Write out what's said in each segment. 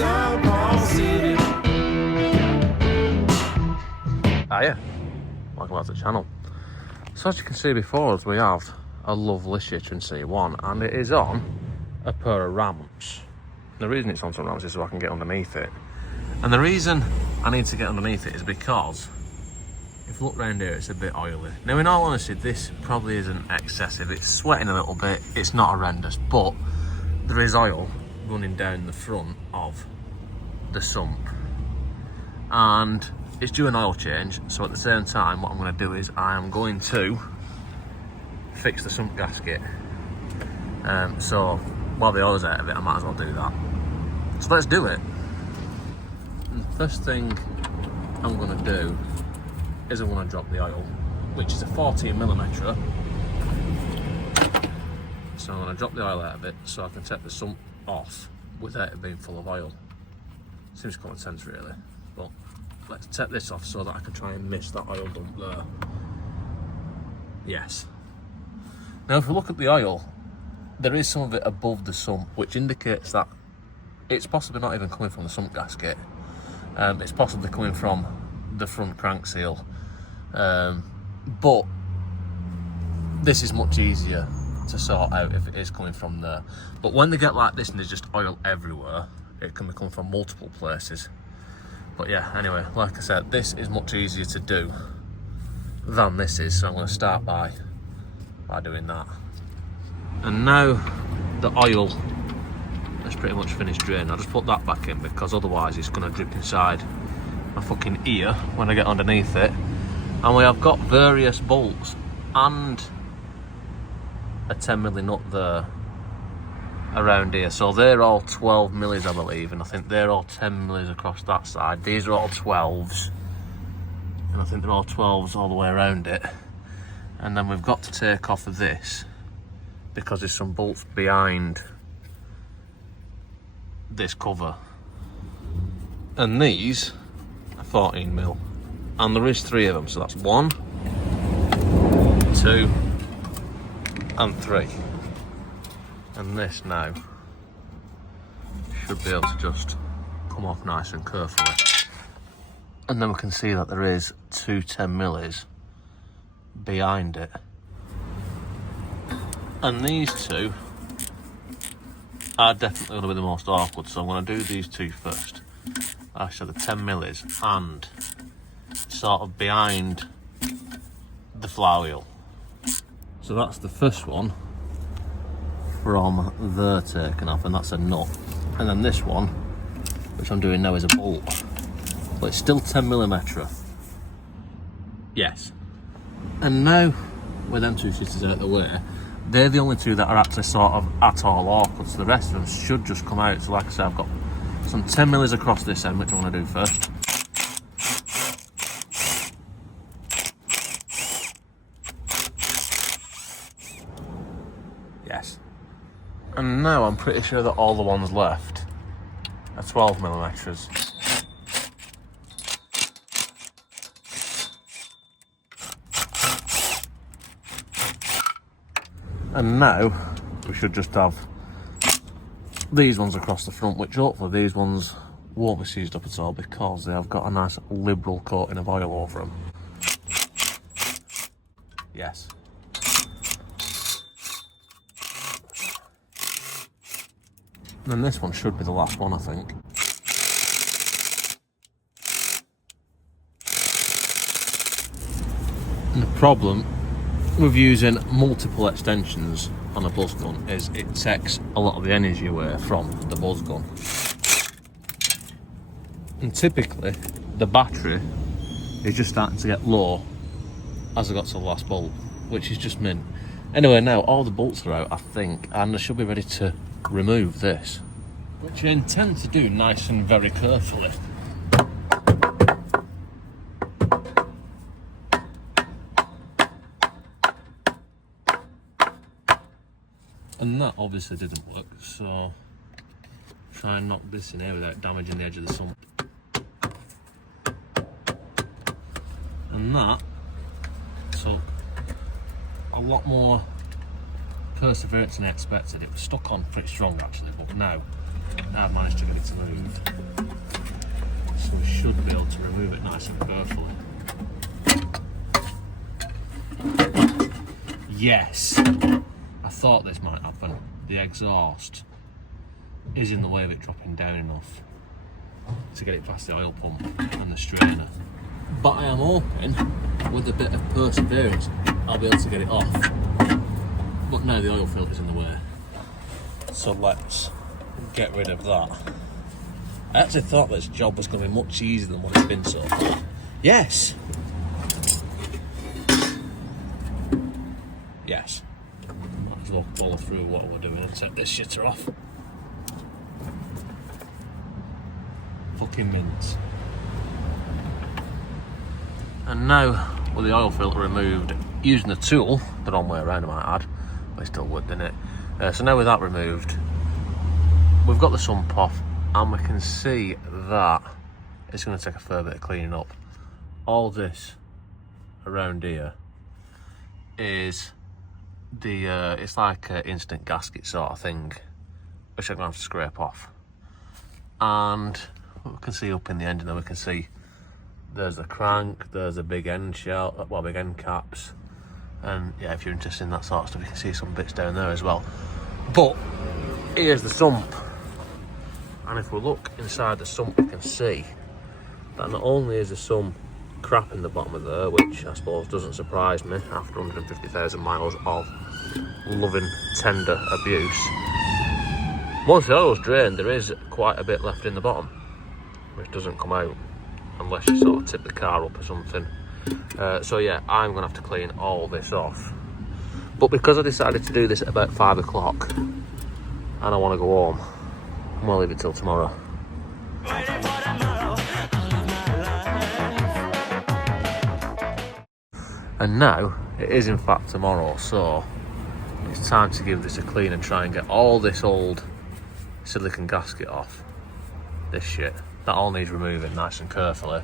Hiya, welcome back to the channel. So as you can see before us, we have a lovely Citroen C1 and it is on a pair of ramps. The reason it's on some ramps is so I can get underneath it. And the reason I need to get underneath it is because if you look around here, it's a bit oily. Now in all honesty, this probably isn't excessive. It's sweating a little bit, it's not horrendous, but there is oil running down the front of the sump. And it's due an oil change, so at the same time what I'm going to do is I am going to fix the sump gasket. So while the oil's out of it, I might as well do that. So let's do it. And the first thing I'm going to do is I'm going to drop the oil, which is a 14mm. So I'm going to drop the oil out of it so I can take the sump off without it being full of oil. Seems common sense really, but let's take this off so that I can try and miss that oil dump there. Yes. Now if we look at the oil, there is some of it above the sump, which indicates that it's possibly not even coming from the sump gasket. It's possibly coming from the front crank seal. But this is much easier to sort out if it is coming from there. But when they get like this and there's just oil everywhere, it can be coming from multiple places. But yeah, anyway, like I said, this is much easier to do than this is, so I'm going to start by doing that. And now the oil has pretty much finished draining. I'll just put that back in because otherwise it's going to drip inside my fucking ear when I get underneath it. And we have got various bolts and a 10mm nut there around here, so they're all 12mm I believe, and I think they're all 10mm across that side. These are all 12s, and I think they're all 12s all the way around it. And then we've got to take off of this because there's some bolts behind this cover, and these are 14mm, and there is 3 of them, so that's 1, 2 and 3. And this now should be able to just come off nice and carefully. And then we can see that there is 2 10mm behind it. And these 2 are definitely going to be the most awkward, so I'm going to do these 2 first. Actually, the 10mm and sort of behind the flywheel. So that's the first one from there taken off, and that's a nut. And then this one, which I'm doing now, is a bolt, but it's still 10mm. Yes. And now with them 2 sisters out of the way, they're the only 2 that are actually sort of at all awkward, so the rest of them should just come out. So like I said, I've got some 10mm across this end, which I'm going to do first. Yes. And now I'm pretty sure that all the ones left are 12mm. And now we should just have these ones across the front, which hopefully these ones won't be seized up at all because they have got a nice liberal coating of oil over them. Yes. And then this one should be the last one, I think. And the problem with using multiple extensions on a buzz gun is it takes a lot of the energy away from the buzz gun. And typically, the battery is just starting to get low as I got to the last bolt, which is just mint. Anyway, now all the bolts are out, I think, and I should be ready to remove this, which I intend to do nice and very carefully. And that obviously didn't work, so try and knock this in here without damaging the edge of the sump. And that took a lot more perseverance than I expected. It was stuck on pretty strong actually, but now I've managed to get it to move. should be able to remove it nice and carefully. Yes! I thought this might happen. The exhaust is in the way of it dropping down enough to get it past the oil pump and the strainer. But I am hoping, with a bit of perseverance, I'll be able to get it off. But now the oil filter's in the way. So let's get rid of that. I actually thought this job was going to be much easier than what it's been so far. Yes! Yes. Might as well follow through what we're doing and take this shitter off. Fucking mints. And now, with the oil filter removed, using the tool, the wrong way around I might add, but it still worked, didn't it? So now with that removed, we've got the sump off, and we can see that it's going to take a fair bit of cleaning up. All this around here is the, it's like an instant gasket sort of thing, which I'm going to have to scrape off. And we can see up in the engine there, we can see there's the crank, there's a big end shell, well, big end caps, and yeah, if you're interested in that sort of stuff, you can see some bits down there as well. But here's the sump, and if we look inside the sump, we can see that not only is there some crap in the bottom of there, which I suppose doesn't surprise me after 150,000 miles of loving, tender abuse. Once the oil's drained, there is quite a bit left in the bottom, which doesn't come out unless you sort of tip the car up or something. So yeah, I'm gonna have to clean all this off. But because I decided to do this at about 5 o'clock and I want to go home, I'm gonna leave it till tomorrow. And now it is in fact tomorrow, so it's time to give this a clean and try and get all this old silicone gasket off. This shit. That all needs removing nice and carefully.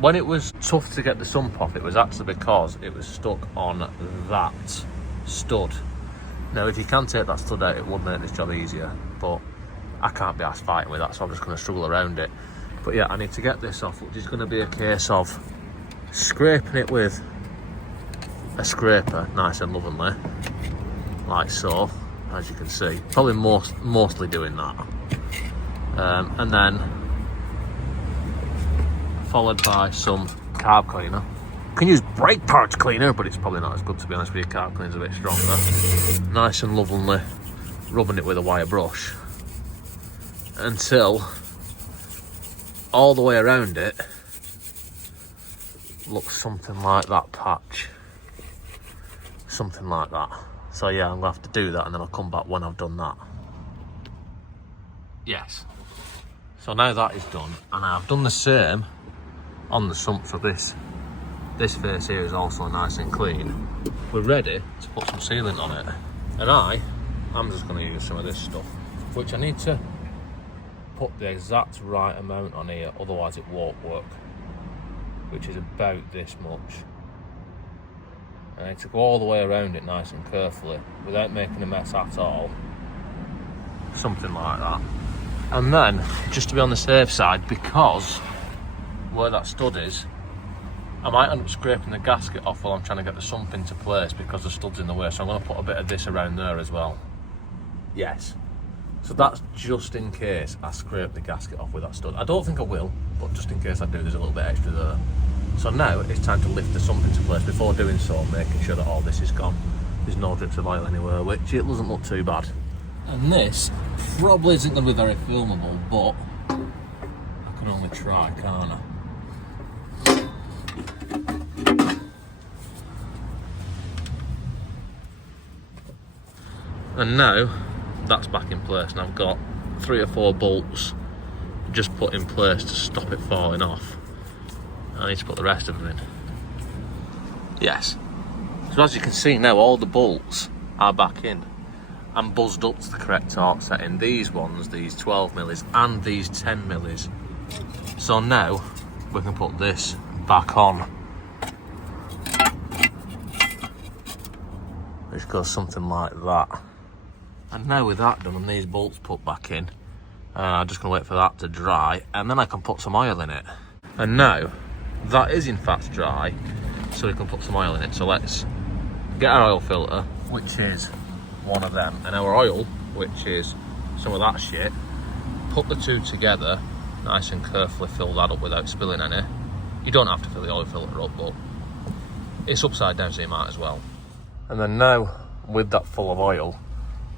When it was tough to get the sump off, it was actually because it was stuck on that stud. Now, if you can take that stud out, it would make this job easier, but I can't be arsed fighting with that, so I'm just going to struggle around it. But yeah, I need to get this off, which is going to be a case of scraping it with a scraper, nice and lovingly, like so, as you can see. Probably mostly doing that. And then followed by some carb cleaner. You can use brake parts cleaner, but it's probably not as good, to be honest with you. Carb cleaner's a bit stronger. Nice and lovingly rubbing it with a wire brush until all the way around it looks something like that patch. Something like that. So yeah, I'm gonna have to do that and then I'll come back when I've done that. Yes. So now that is done, and I've done the same on the sump, so this face here is also nice and clean. We're ready to put some sealant on it. And I'm just gonna use some of this stuff, which I need to put the exact right amount on here, otherwise it won't work, which is about this much. And I need to go all the way around it nice and carefully, without making a mess at all. Something like that. And then, just to be on the safe side, because where that stud is, I might end up scraping the gasket off while I'm trying to get the sump into place because the stud's in the way, so I'm going to put a bit of this around there as well. Yes. So that's just in case I scrape the gasket off with that stud. I don't think I will, but just in case I do, there's a little bit extra there. So now it's time to lift the sump into place. Before doing so, making sure that all this is gone. There's no drips of oil anywhere, which it doesn't look too bad. And this probably isn't going to be very filmable, but I can only try, can't I? And now that's back in place, and I've got 3 or 4 bolts just put in place to stop it falling off. I need to put the rest of them in. Yes. So as you can see now, all the bolts are back in and buzzed up to the correct torque setting. These ones, these 12 millis and these 10 millis. So now we can put this back on, which goes something like that. And now with that done and these bolts put back in, I'm just going to wait for that to dry, and then I can put some oil in it. And now, that is in fact dry, so we can put some oil in it. So let's get our oil filter, which is one of them, and our oil, which is some of that shit. Put the two together, nice and carefully fill that up without spilling any. You don't have to fill the oil filter up, but it's upside down, so you might as well. And then now, with that full of oil,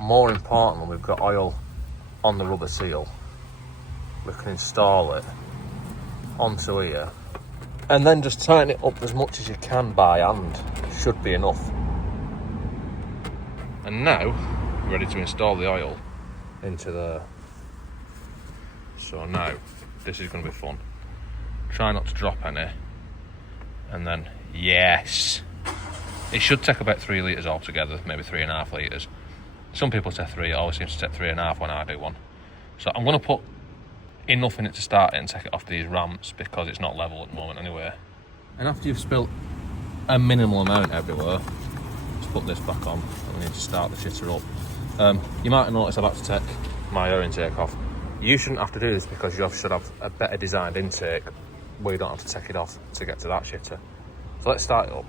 more importantly, we've got oil on the rubber seal. We can install it onto here, and then just tighten it up as much as you can by hand. Should be enough. And now, we're ready to install the oil into there. So now, this is going to be fun. Try not to drop any. And then, yes! It should take about 3 litres altogether, maybe 3.5 litres. Some people say 3, it always seems to take 3.5 when I do one. So I'm going to put enough in it to start it and take it off these ramps because it's not level at the moment anyway. And after you've spilt a minimal amount everywhere, just put this back on and we need to start the shitter up. You might have noticed I've had to take my air intake off. You shouldn't have to do this because you should have a better designed intake where you don't have to take it off to get to that shitter. So let's start it up.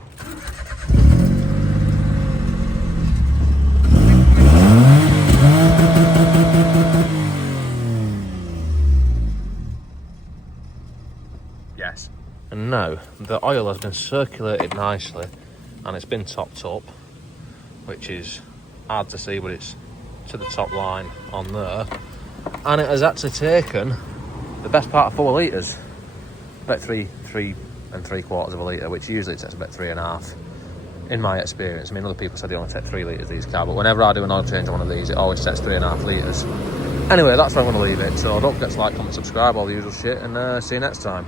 Yes. And now the oil has been circulated nicely and it's been topped up, which is hard to see, but it's to the top line on there. And it has actually taken the best part of 4 litres. About 3 3/4 of a litre, which usually takes about 3.5 in my experience. I mean, other people said they only take 3 litres these cars, but whenever I do an oil change on one of these, it always takes 3.5 litres. Anyway, that's where I'm going to leave it. So don't forget to like, comment, subscribe, all the usual shit, and see you next time.